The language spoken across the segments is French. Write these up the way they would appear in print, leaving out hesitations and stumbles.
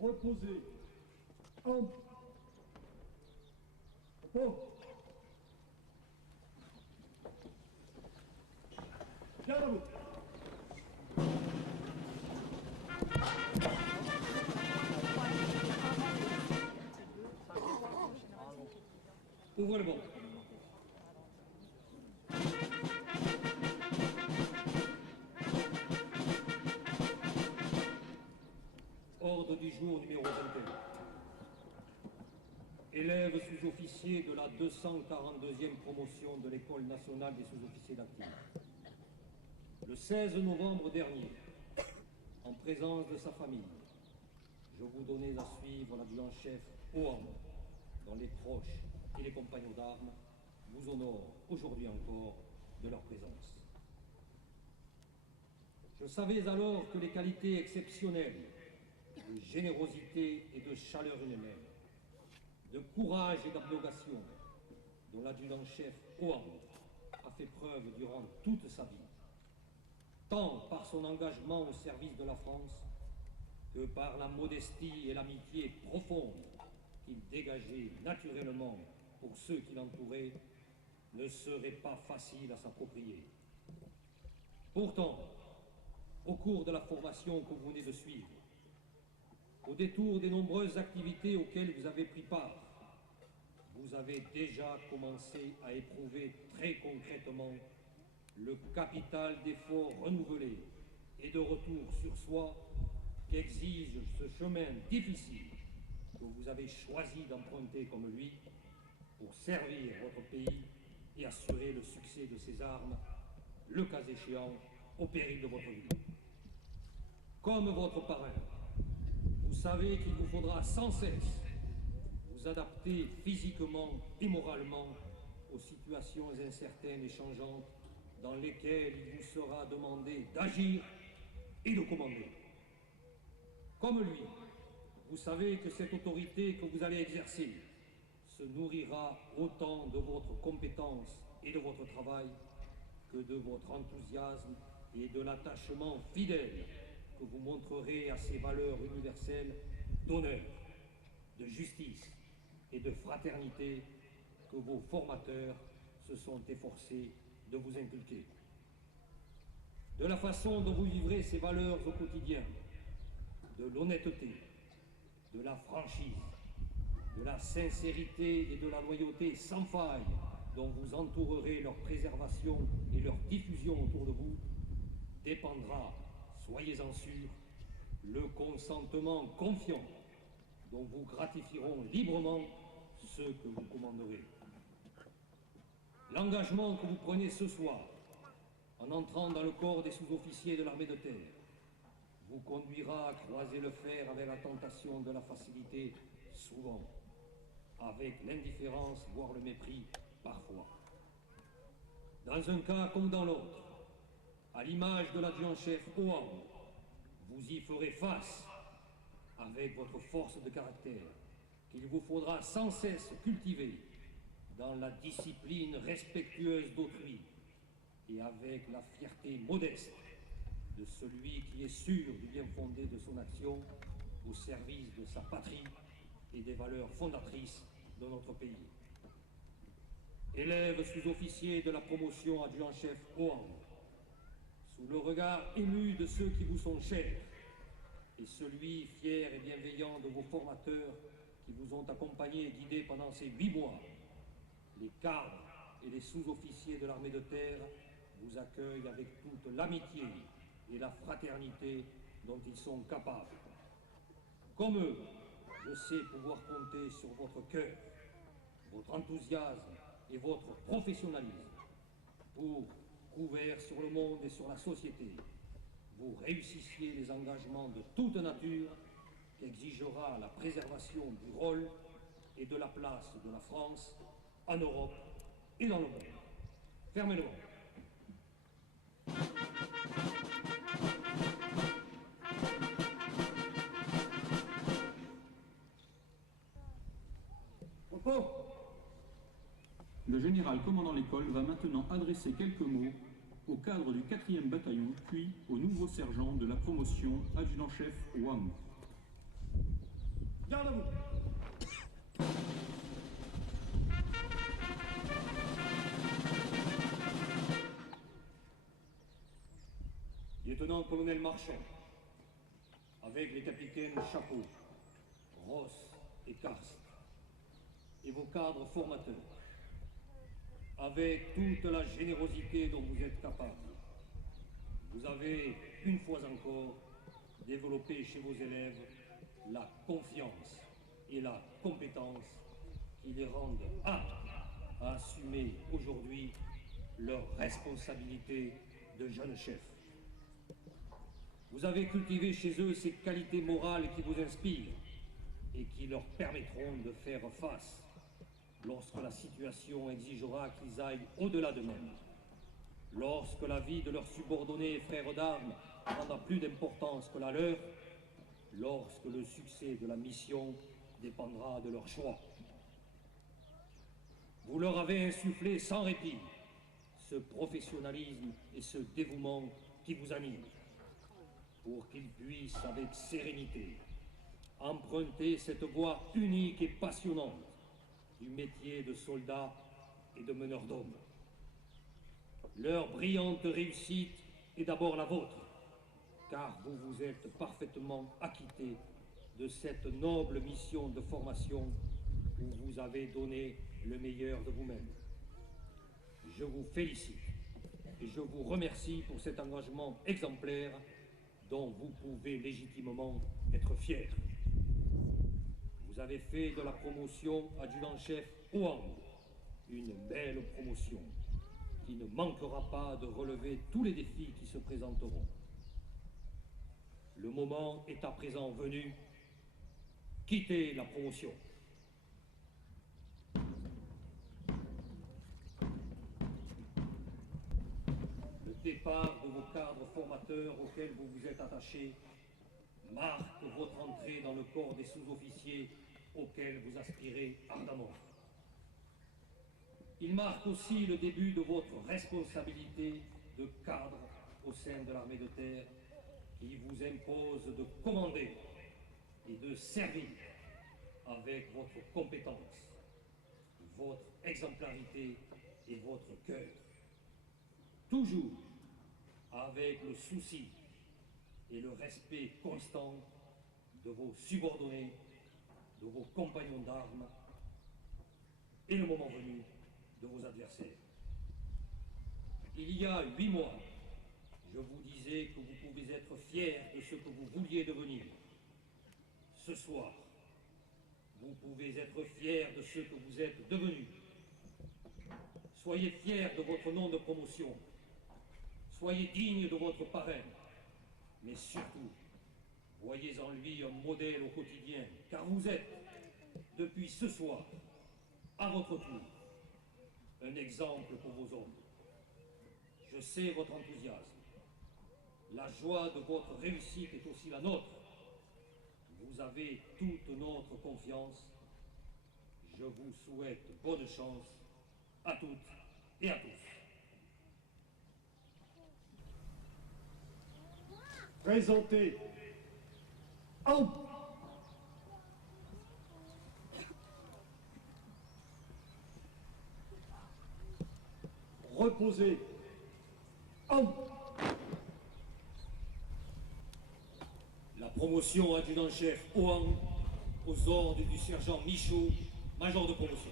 Reposez. En. Oh. Bien à vous. Ouvrez le banc. du jour numéro 21. Élève sous-officier de la 242e promotion de l'École nationale des sous-officiers d'actifs. Le 16 novembre dernier, en présence de sa famille, je vous donnais à suivre l'adjudant-chef Ohan, dont les proches et les compagnons d'armes vous honorent aujourd'hui encore de leur présence. Je savais alors que les qualités exceptionnelles de générosité et de chaleur humaine, de courage et d'abnégation dont l'adjudant-chef Ohan a fait preuve durant toute sa vie, tant par son engagement au service de la France que par la modestie et l'amitié profonde qu'il dégageait naturellement pour ceux qui l'entouraient, ne serait pas facile à s'approprier. Pourtant, au cours de la formation que vous venez de suivre, au détour des nombreuses activités auxquelles vous avez pris part, vous avez déjà commencé à éprouver très concrètement le capital d'efforts renouvelés et de retour sur soi qu'exige ce chemin difficile que vous avez choisi d'emprunter comme lui pour servir votre pays et assurer le succès de ses armes, le cas échéant, au péril de votre vie. Comme votre parrain, vous savez qu'il vous faudra sans cesse vous adapter physiquement et moralement aux situations incertaines et changeantes dans lesquelles il vous sera demandé d'agir et de commander. Comme lui, vous savez que cette autorité que vous allez exercer se nourrira autant de votre compétence et de votre travail que de votre enthousiasme et de l'attachement fidèle que vous montrerez à ces valeurs universelles d'honneur, de justice et de fraternité que vos formateurs se sont efforcés de vous inculquer. De la façon dont vous vivrez ces valeurs au quotidien, de l'honnêteté, de la franchise, de la sincérité et de la loyauté sans faille dont vous entourerez leur préservation et leur diffusion autour de vous, dépendra, soyez-en sûrs, le consentement confiant dont vous gratifieront librement ceux que vous commanderez. L'engagement que vous prenez ce soir, en entrant dans le corps des sous-officiers de l'armée de terre, vous conduira à croiser le fer avec la tentation de la facilité, souvent, avec l'indifférence, voire le mépris, parfois. Dans un cas comme dans l'autre, à l'image de l'adjudant-chef Ohan, vous y ferez face avec votre force de caractère, qu'il vous faudra sans cesse cultiver dans la discipline respectueuse d'autrui et avec la fierté modeste de celui qui est sûr du bien fondé de son action au service de sa patrie et des valeurs fondatrices de notre pays. Élève sous-officier de la promotion adjudant-chef Ohan, sous le regard ému de ceux qui vous sont chers, et celui fier et bienveillant de vos formateurs qui vous ont accompagné et guidé pendant ces 8 mois, les cadres et les sous-officiers de l'armée de terre vous accueillent avec toute l'amitié et la fraternité dont ils sont capables. Comme eux, je sais pouvoir compter sur votre cœur, votre enthousiasme et votre professionnalisme pour, couverts sur le monde et sur la société, vous réussissiez les engagements de toute nature qu'exigera la préservation du rôle et de la place de la France en Europe et dans le monde. Fermez le banc. Le général commandant l'école va maintenant adresser quelques mots au cadre du 4e bataillon, puis au nouveau sergent de la promotion adjudant-chef Wang. Garde à vous. Lieutenant-colonel Marchand, avec les capitaines Chapeau, Ross et Karst, et vos cadres formateurs, avec toute la générosité dont vous êtes capables, vous avez, une fois encore, développé chez vos élèves la confiance et la compétence qui les rendent aptes à assumer aujourd'hui leurs responsabilités de jeunes chefs. Vous avez cultivé chez eux ces qualités morales qui vous inspirent et qui leur permettront de faire face lorsque la situation exigera qu'ils aillent au-delà d'eux-mêmes, lorsque la vie de leurs subordonnés et frères d'armes n'en a plus d'importance que la leur, lorsque le succès de la mission dépendra de leur choix. Vous leur avez insufflé sans répit ce professionnalisme et ce dévouement qui vous animent, pour qu'ils puissent avec sérénité emprunter cette voie unique et passionnante du métier de soldat et de meneur d'hommes. Leur brillante réussite est d'abord la vôtre, car vous vous êtes parfaitement acquittés de cette noble mission de formation où vous avez donné le meilleur de vous-même. Je vous félicite et je vous remercie pour cet engagement exemplaire dont vous pouvez légitimement être fiers. Vous avez fait de la promotion adjudant-chef au rang une belle promotion qui ne manquera pas de relever tous les défis qui se présenteront. Le moment est à présent venu. Quittez la promotion. Le départ de vos cadres formateurs auxquels vous vous êtes attachés marque votre entrée dans le corps des sous-officiers auxquels vous aspirez ardemment. Il marque aussi le début de votre responsabilité de cadre au sein de l'armée de terre qui vous impose de commander et de servir avec votre compétence, votre exemplarité et votre cœur. Toujours avec le souci et le respect constant de vos subordonnés, de vos compagnons d'armes et le moment venu de vos adversaires. Il y a 8 mois, je vous disais que vous pouvez être fiers de ce que vous vouliez devenir. Ce soir, vous pouvez être fiers de ce que vous êtes devenu. Soyez fiers de votre nom de promotion. Soyez dignes de votre parrain. Mais surtout, voyez en lui un modèle au quotidien, car vous êtes, depuis ce soir, à votre tour, un exemple pour vos hommes. Je sais votre enthousiasme. La joie de votre réussite est aussi la nôtre. Vous avez toute notre confiance. Je vous souhaite bonne chance à toutes et à tous. Présentez. En. Reposez. En. La promotion adjudant-chef au rang, aux ordres du sergent Michaud, major de promotion.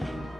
Merci.